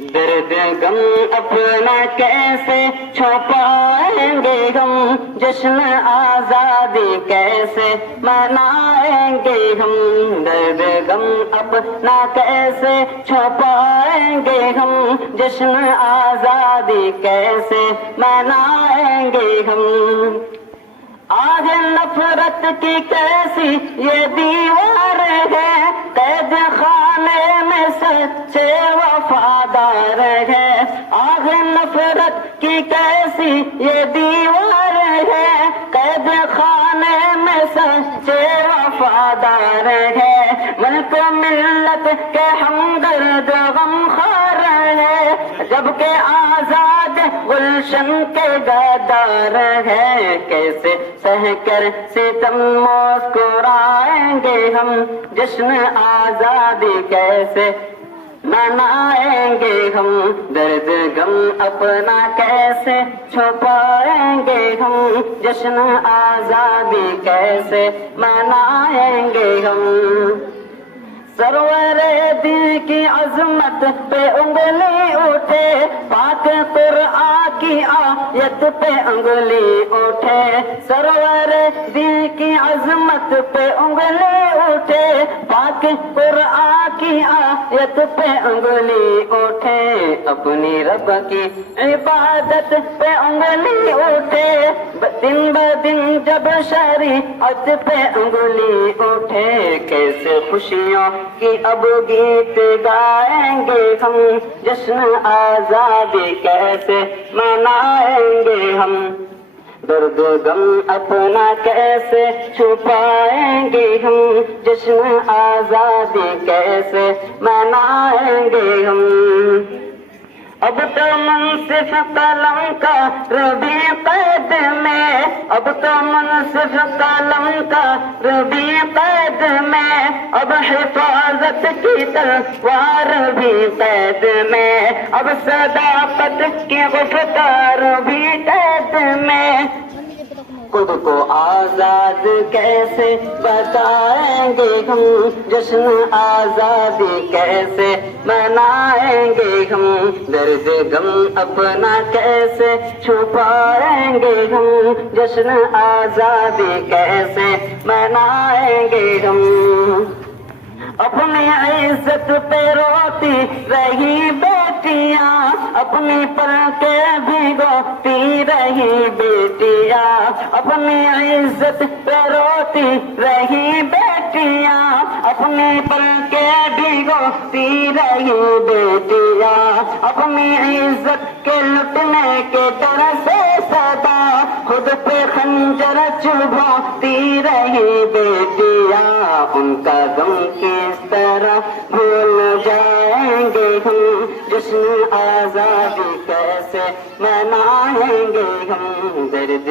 درد غم اپنا کیسے چھپائیں گے ہم، جشن آزادی کیسے منائیں گے ہم، درد غم اپنا کیسے چھپائیں گے ہم، جشن آزادی کیسے منائیں گے ہم۔ آہ نفرت کی کیسی یہ دیوار ہے، قید خانے میں سچے وفادار ہے۔ آہ نفرت کی کیسی یہ دیوار ہے، قید خانے میں سچے وفادار ہے۔ ملک ملت کے ہمدرد غمخوار ہے، جبکہ آزاد گلشن کے غدار ہے۔ کیسے سہ کر ستم مسکرائیں گے ہم، جشن آزادی کیسے منائیں گے ہم، درد غم اپنا کیسے چھپائیں گے ہم، جشن آزادی کیسے منائیں گے ہم۔ سرور دین کی عظمت پہ انگلی اٹھے، پاک قرآن کی آیت پہ انگلی اٹھے، سرور دین کی عظمت پہ انگلی اٹھے، پاک قرآن کی آیت پہ انگلی اٹھے، اپنی رب کی عبادت پہ انگلی اٹھے، دن بدن جب شریعت پہ انگلی اٹھے۔ کیسے خوشیوں کہ اب گیت گائیں گے ہم، جشن آزادی کیسے منائیں گے ہم، درد غم اپنا کیسے چھپائیں گے ہم، جشن آزادی کیسے منائیں گے ہم۔ اب تو منصف قلم کا ربی قید میں، اب تو منصف قلم کا ربی قید میں، اب حفاظت کی تلوار بھی قید میں، اب صداقت کی گفتار بھی قید میں۔ خود کو آزاد کیسے بتائیں گے ہم، جشن آزادی کیسے منائیں گے ہم، درد غم اپنا کیسے چھپائیں گے ہم، جشن آزادی کیسے منائیں گے ہم۔ اپنی عزت پہ روتی رہی بیٹیاں، اپنی پلکیں بھگوتی رہی بیٹیاں، اپنی عزت پہ روتی رہی بیٹیاں، اپنی پلکیں بھگوتی رہی بیٹیاں، اپنی عزت کے لٹنے کے ڈر سے سدا خود پہ خنجر چبھاتی رہی بیٹیاں، ان کا غم کس طرح بھول جائیں گے ہم، جشن آزادی کیسے منائیں گے ہم، درد